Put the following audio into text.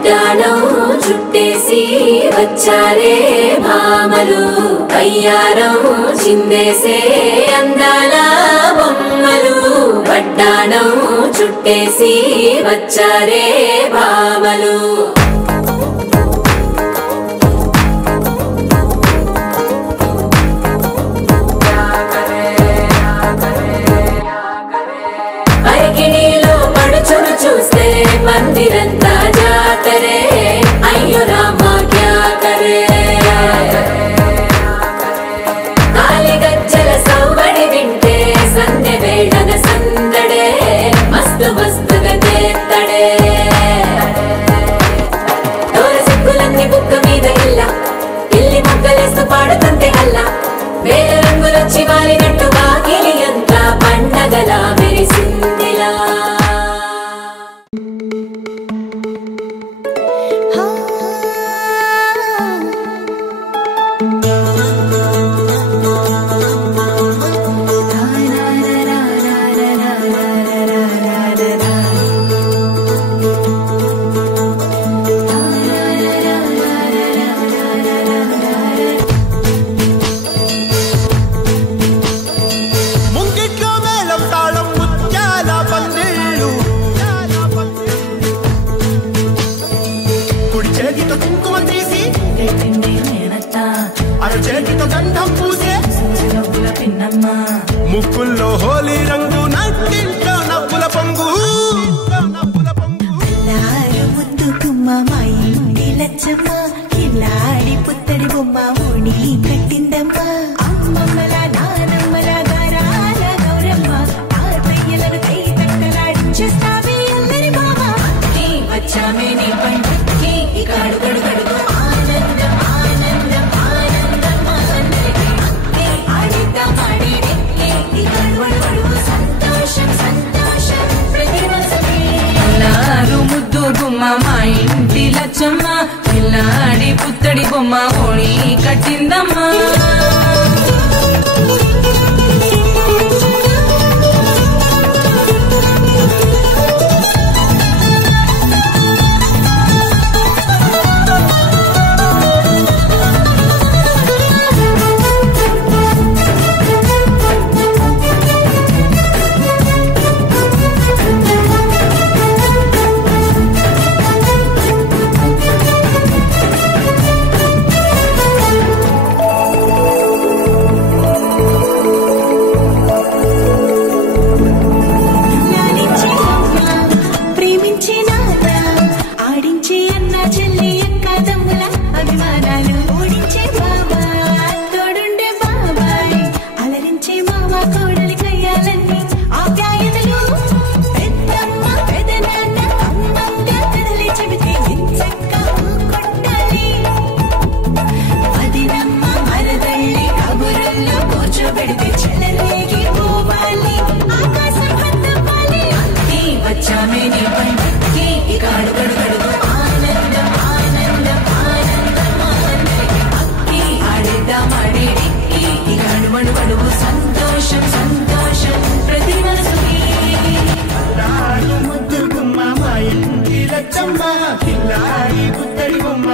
వడ్డాణం చుట్టేసి వచ్చారే భామలు వయ్యారం చిందేసే అందాల బొమ్మలు వడ్డాణం చుట్టేసి వచ్చారే భామలు అరికిణీలో పడుచును చూస్తే మందిరంతా జాతరే అయ్యో రామా క్యా కరే కాలి గజ్జల సవ్వడి వింటే సందె వేళన సందడే మస్తు మస్తుగా చేత్తడే తోర సిగ్గులన్నీ బుక్క మీద ఇల్లా ఇల్లి మొగ్గలేస్తూ పాడుతుంటే అల్లా వేల రంగులొచ్చి వాలినట్టు వాకిలి అంతా పండగలా మెరిసిందిలా ముక్కుల్లో హోలీ రంగు నట్టింట్లో నవ్వుల పొంగు ముద్దు గుమ్మ మా ఇంటి లచ్చమ్మ కిల్లాడి పుత్తడి బొమ్మ ఓణి కట్టిందమ్మ అమ్మమ్మల నానమ్మల గారాల గౌరమ్మ తాతయ్యలను కై తట్టలాడించేస్తావే అల్లరి మామ వచ్చామే నీ పండుకి ఇక అడుగడు గడుగు ఆనందం ఆనందం ఆనందం ఆడిద్దాం ఆడిడే ఇక అడుగడు సంతోషం సంతోషం ప్రతి మనసుకి అల్లారు ముద్దు గుమ్మ మా ఇంటి లచ్చమ్మ పిల్లాడి పుత్తడి బొమ్మ ఓణి కట్టిందమ్మా సంతోషం సంతోషం ప్రతి మనసుకి ముద్దు గుమ్మ మా ఇంటి లచ్చమ్మ కిల్లాడి పుత్తడి బొమ్మ